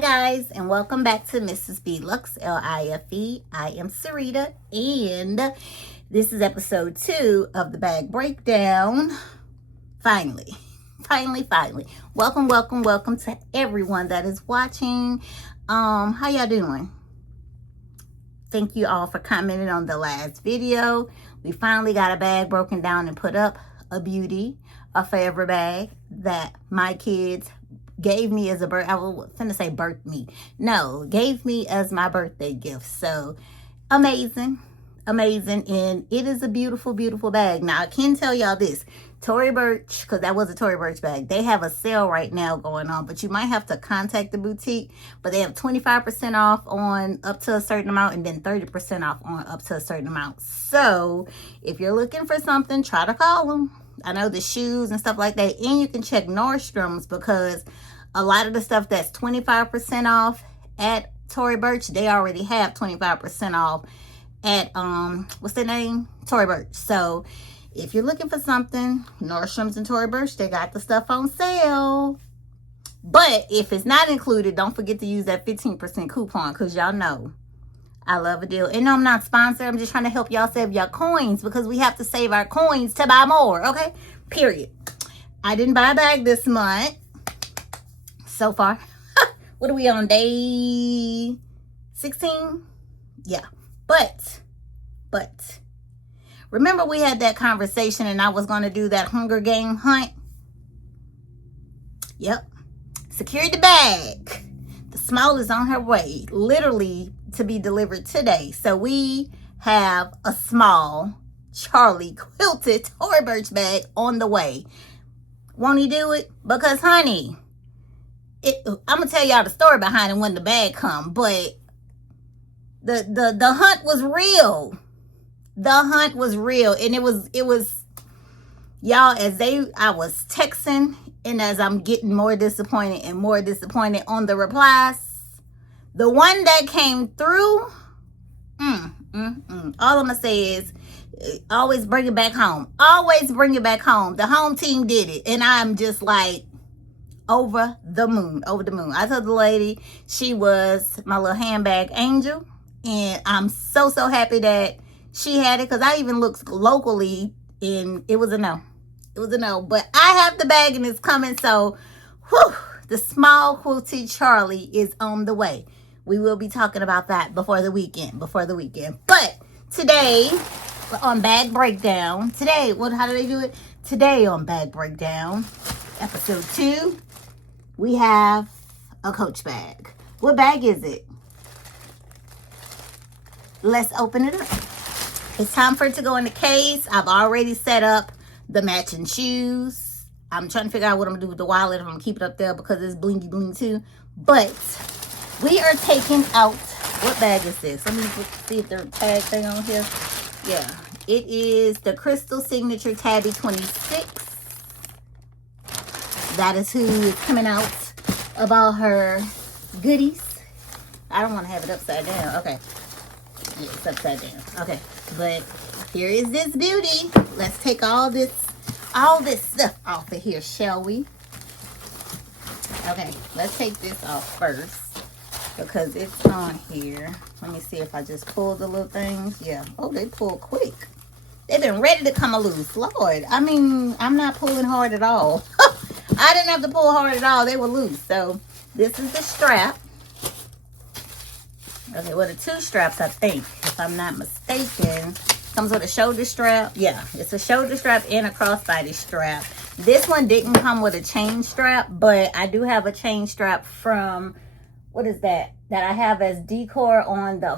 guys, and welcome back to Mrs. B Lux Life. I am Sarita, and this is episode 2 of the bag breakdown. Finally. Welcome to everyone that is watching. How y'all doing? Thank you all for commenting on the last video. We finally got a bag broken down and put up. A beauty, a forever bag that my kids gave me as a birth. I was finna say birth me. No, gave me as my birthday gift. So amazing. And it is a beautiful bag. Now I can tell y'all this, Tory Burch, because that was a Tory Burch bag, they have a sale right now going on, but you might have to contact the boutique. But they have 25% off on up to a certain amount, and then 30% off on up to a certain amount. So if you're looking for something, try to call them. I know the shoes and stuff like that. And you can check Nordstrom's, because a lot of the stuff that's 25% off at Tory Burch, they already have 25% off at what's the name? Tory Burch. So if you're looking for something, Nordstrom's and Tory Burch, they got the stuff on sale. But if it's not included, don't forget to use that 15% coupon, because y'all know I love a deal. And no, I'm not sponsored. I'm just trying to help y'all save your coins, because we have to save our coins to buy more, okay? Period. I didn't buy a bag this month so far. What are we on, day 16? Yeah. But remember we had that conversation and I was going to do that Hunger Game hunt? Yep. Secured the bag. The small is on her way, literally to be delivered today. So we have a small Charlie quilted Tory Burch bag on the way. Won't he do it? Because honey, I'm gonna tell y'all the story behind it when the bag come, but the hunt was real. The hunt was real, and it was y'all, I was texting, and as I'm getting more disappointed on the replies, the one that came through, all I'm gonna say is always bring it back home. The home team did it, and I'm just like over the moon. I told the lady she was my little handbag angel, and I'm so happy that she had it, because I even looked locally and it was a no. But I have the bag and it's coming. So the small quilted Charlie is on the way. We will be talking about that before the weekend. But today on bag breakdown, how do they do it? Today on bag breakdown, episode 2, we have a Coach bag. What bag is it? Let's open it up. It's time for it to go in the case. I've already set up the matching shoes. I'm trying to figure out what I'm going to do with the wallet, if I'm going to keep it up there because it's blingy bling too. But we are taking out, what bag is this? Let me see if there's a tag thing on here. Yeah, it is the Crystal Signature Tabby 26. That is who is coming out of all her goodies. I don't want to have it upside down. Okay. Yeah, it's upside down. Okay. But here is this beauty. Let's take all this stuff off of here, shall we? Okay, let's take this off first, because it's on here. Let me see if I just pull the little things. Yeah. Oh, they pull quick. They've been ready to come loose. Lord. I mean, I'm not pulling hard at all. I didn't have to pull hard at all. They were loose. So this is the strap. Okay, well, the 2 straps, I think, if I'm not mistaken, comes with a shoulder strap. Yeah, it's a shoulder strap and a crossbody strap. This one didn't come with a chain strap, but I do have a chain strap from, what is that I have as decor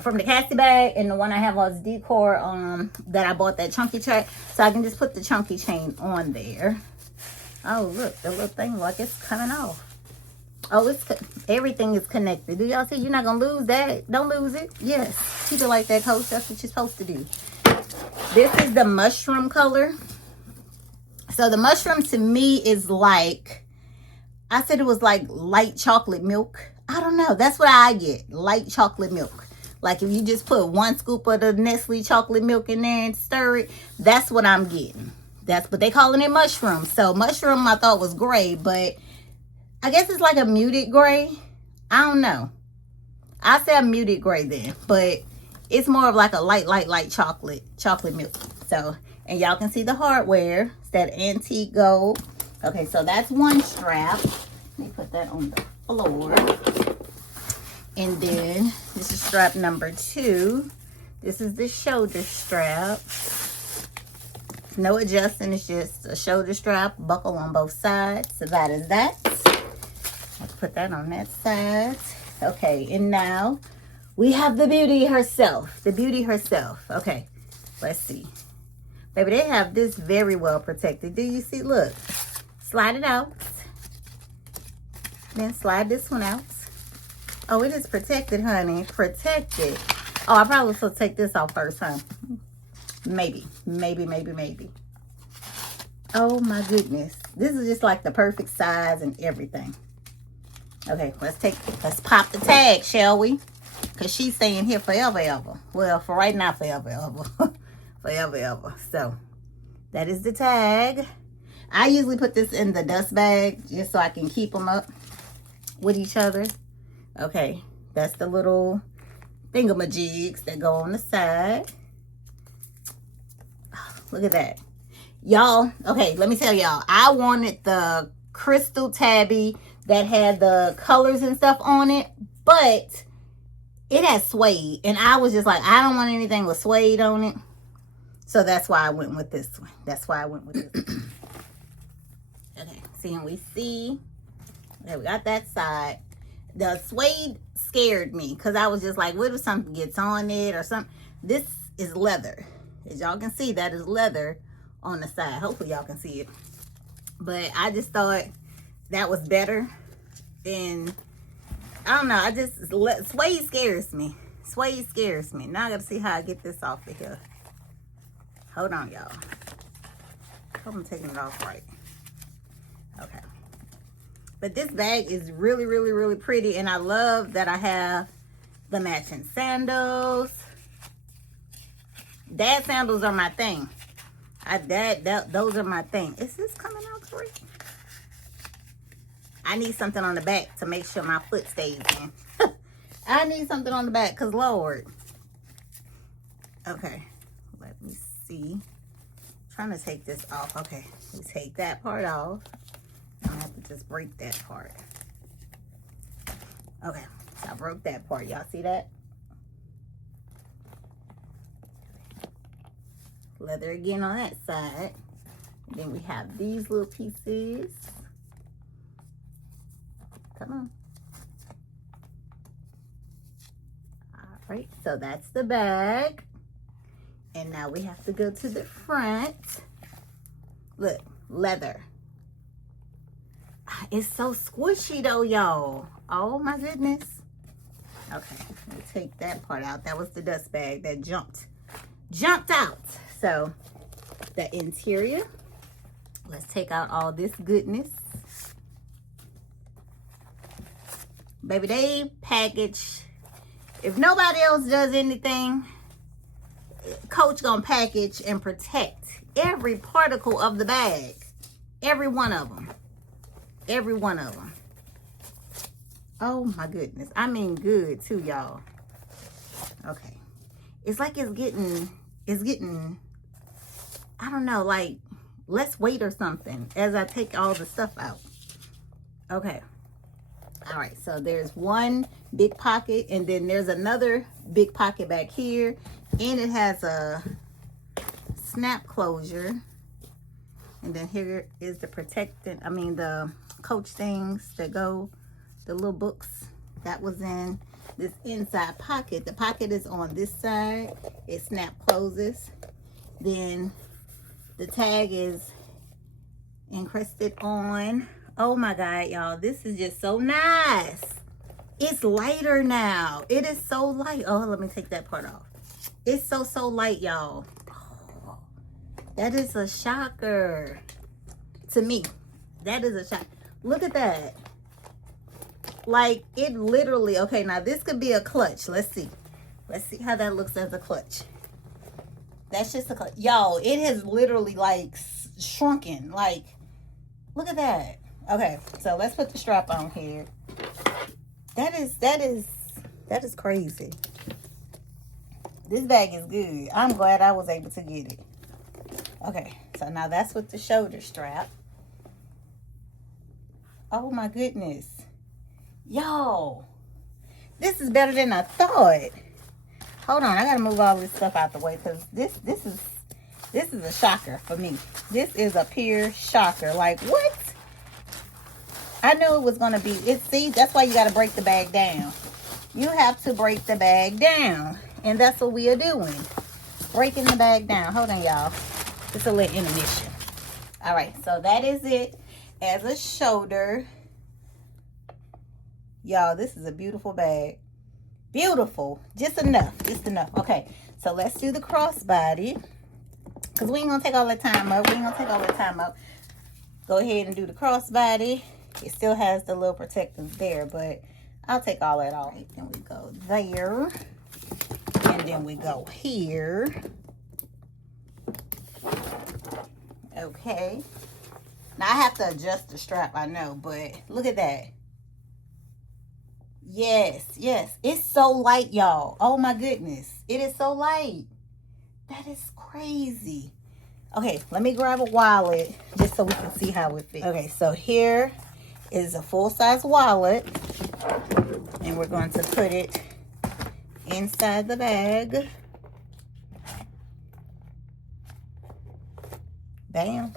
from the Cassie bag, and the one I have as decor that I bought that chunky chain, so I can just put the chunky chain on there. Oh, look, the little thing, like it's coming off. Oh, everything is connected. Do y'all see? You're not going to lose that. Don't lose it. Yes. Keep it like that, Coach. That's what you're supposed to do. This is the mushroom color. So the mushroom to me is like, I said it was like light chocolate milk. I don't know. That's what I get. Light chocolate milk. Like if you just put 1 scoop of the Nestle chocolate milk in there and stir it, that's what I'm getting. That's what they calling it, mushroom. So mushroom I thought was gray, but I guess it's like a muted gray. I don't know. I say a muted gray then, but it's more of like a light chocolate milk. So, and y'all can see the hardware. It's that antique gold. Okay, so that's one strap. Let me put that on the floor. And then this is strap number 2. This is the shoulder strap. No adjusting, it's just a shoulder strap, buckle on both sides. So that is that. Let's put that on that side. Okay, and now we have the beauty herself. The beauty herself. Okay, let's see. Baby, they have this very well protected. Do you see? Look. Slide it out. Then slide this one out. Oh, it is protected, honey. Protected. Oh, I probably should take this off first, huh? Maybe. Oh, my goodness. This is just like the perfect size and everything. Okay, let's pop the tag, shall we? Because she's staying here forever, ever. Well, for right now, forever, ever. Forever, ever. So, that is the tag. I usually put this in the dust bag just so I can keep them up with each other. Okay, that's the little thingamajigs that go on the side. Oh, look at that. Y'all, okay, let me tell y'all. I wanted the crystal tabby that had the colors and stuff on it, but it has suede. And I was just like, I don't want anything with suede on it. So that's why I went with this one. Okay, we see. Okay, we got that side. The suede scared me because I was just like, what if something gets on it or something? This is leather. As y'all can see, that is leather on the side. Hopefully y'all can see it. But I just thought that was better. And I don't know. Suede scares me. Suede scares me. Now I gotta see how I get this off of here. Hold on, y'all. Hope I'm taking it off right. Okay. But this bag is really pretty. And I love that I have the matching sandals. Dad sandals are my thing. Those are my thing. Is this coming out great? I need something on the back to make sure my foot stays in. I need something on the back because Lord. Okay. Let me see. I'm trying to take this off. Okay. We take that part off. I have to just break that part. Okay. So I broke that part. Y'all see that? Leather again on that side. And then we have these little pieces. Come on. All right, so that's the bag. And now we have to go to the front. Look, leather. It's so squishy though, y'all. Oh my goodness. Okay, let me take that part out. That was the dust bag that jumped out. So the interior, let's take out all this goodness. Baby, they package. If nobody else does anything, Coach gonna package and protect every particle of the bag. Every one of them. Every one of them. Oh my goodness. I mean good too, y'all. Okay. It's like it's getting, I don't know, like less weight or something as I take all the stuff out. Okay. All right, so there's one big pocket and then there's another big pocket back here, and it has a snap closure. And then here is the the Coach things that go, the little books that was in this inside pocket. The pocket is on this side. It snap closes. Then the tag is encrusted on. Oh my God, y'all, this is just so nice. It's lighter now. It is so light. Oh, let me take that part off. It's so light, y'all. Oh, that is a shocker to me. That is a shock. Look at that. Like, it literally, okay, now this could be a clutch. Let's see how that looks as a clutch. That's just a clutch. Y'all, it has literally like shrunken. Like, look at that. Okay, so let's put the strap on here. That is crazy. This bag is good. I'm glad I was able to get it. Okay, so now that's with the shoulder strap. Oh my goodness. Y'all, this is better than I thought. Hold on, I gotta move all this stuff out the way because this is a shocker for me. This is a pure shocker. Like, what? I knew it was gonna be see, that's why you gotta break the bag down. You have to break the bag down. And that's what we are doing. Breaking the bag down. Hold on, y'all. Just a little intermission. All right, so that is it as a shoulder. Y'all, this is a beautiful bag. Beautiful. Just enough. Just enough. Okay, so let's do the crossbody. Because we ain't going to take all that time up. Go ahead and do the crossbody. It still has the little protectors there, but I'll take all that off. Then we go there. And then we go here. Okay. Now I have to adjust the strap, I know, but look at that. Yes, yes. It's so light, y'all. Oh my goodness. It is so light. That is crazy. Okay, let me grab a wallet just so we can see how it fits. Okay, so here is a full-size wallet. And we're going to put it inside the bag. Bam.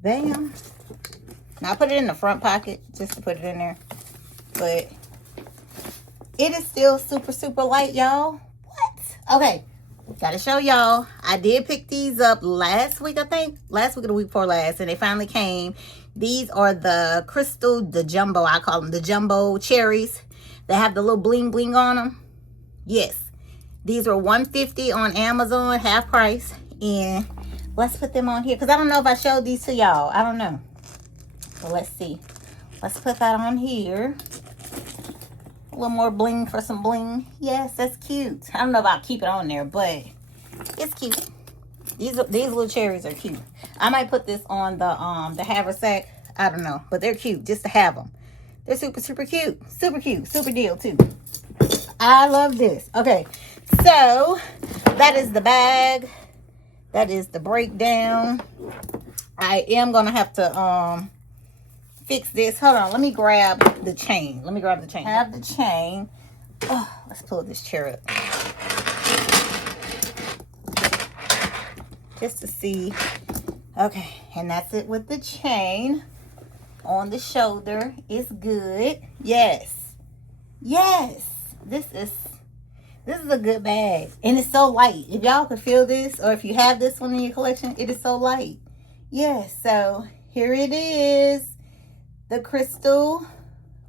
Bam. Now I put it in the front pocket just to put it in there. But it is still super, super light, y'all. What? Okay. Gotta show y'all. I did pick these up last week, I think. Last week or the week before last. And they finally came. These are the crystal, the jumbo, I call them. The jumbo cherries. They have the little bling bling on them. Yes. These are $150 on Amazon, half price. And let's put them on here. Because I don't know if I showed these to y'all. I don't know. So let's see. Let's put that on here. A little more bling for some bling. Yes, that's cute. I don't know if I'll keep it on there, but it's cute. These little cherries are cute. I might put this on the haversack. I don't know, but they're cute just to have them. They're super, super cute. Super cute. Super deal, too. I love this. Okay, so that is the bag. That is the breakdown. I am going to have to fix this. Hold on. Let me grab the chain. I have the chain. Oh, let's pull this chair up. Just to see. Okay, and that's it with the chain. On the shoulder is good. Yes. Yes. This is a good bag. And it's so light. If y'all could feel this, or if you have this one in your collection, it is so light. Yes, so here it is. The crystal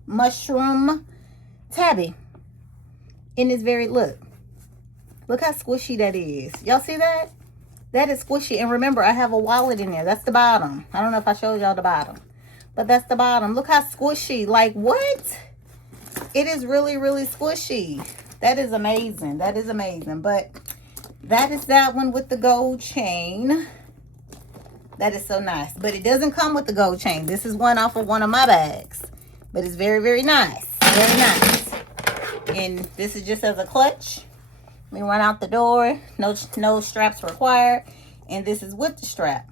mushroom tabby. And it's very, look how squishy that is. Y'all see that? That is squishy. And remember, I have a wallet in there. That's the bottom. I don't know if I showed y'all the bottom, but that's the bottom. Look how squishy. Like, what? It is really, really squishy. That is amazing. That is amazing. But that is that one with the gold chain. That is so nice. But it doesn't come with the gold chain. This is one off of one of my bags. But it's very, very nice. Very nice. And this is just as a clutch. We run out the door. No straps required. And this is with the strap.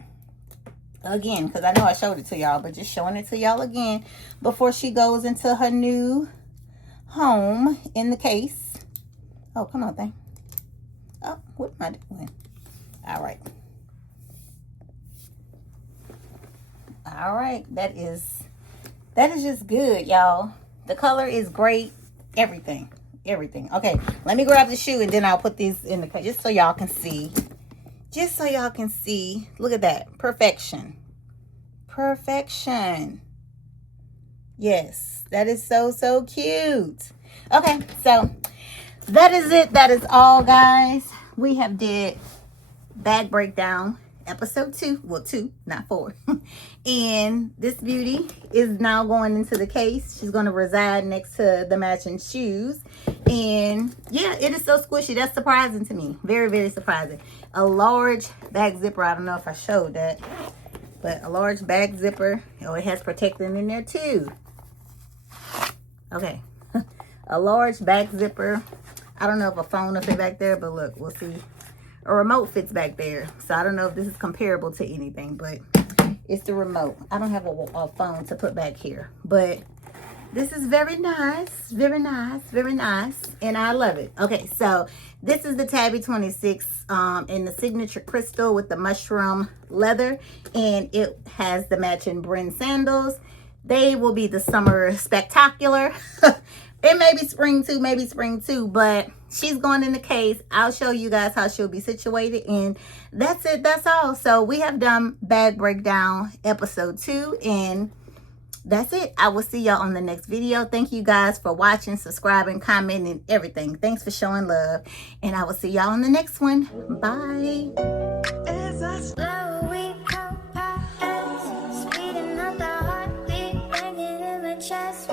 Again, because I know I showed it to y'all. But just showing it to y'all again. Before she goes into her new home in the case. Oh, come on, thing. Oh, what am I doing? All right. All right, that is just good, y'all. The color is great. Everything. Okay, let me grab the shoe and then I'll put these in the cut just so y'all can see. Look at that. Perfection. Yes, that is so cute. Okay, so that is it. That is all, guys. We have did bag breakdown episode 2. Well, 2, not 4. And this beauty is now going into the case. She's going to reside next to the matching shoes. And yeah, it is so squishy. That's surprising to me. Very, very surprising. A large bag zipper. I don't know if I showed that, but a large bag zipper. Oh, it has protecting in there too. Okay, a large back zipper. I don't know if a phone will fit back there, but look, we'll see. A remote fits back there. So I don't know if this is comparable to anything, but it's the remote. I don't have a phone to put back here, but this is very nice, very nice, very nice, and I love it. Okay, so this is the Tabby 26 in the signature crystal with the mushroom leather, and it has the matching Bryn sandals. They will be the summer spectacular. It may be spring too, but she's going in the case. I'll show you guys how she'll be situated, and that's it. That's all. So we have done bag breakdown episode 2, and that's it. I will see y'all on the next video. Thank you guys for watching, subscribing, commenting, everything. Thanks for showing love, and I will see y'all on the next one. Bye. Speeding up the heartbeat, banging in my chest.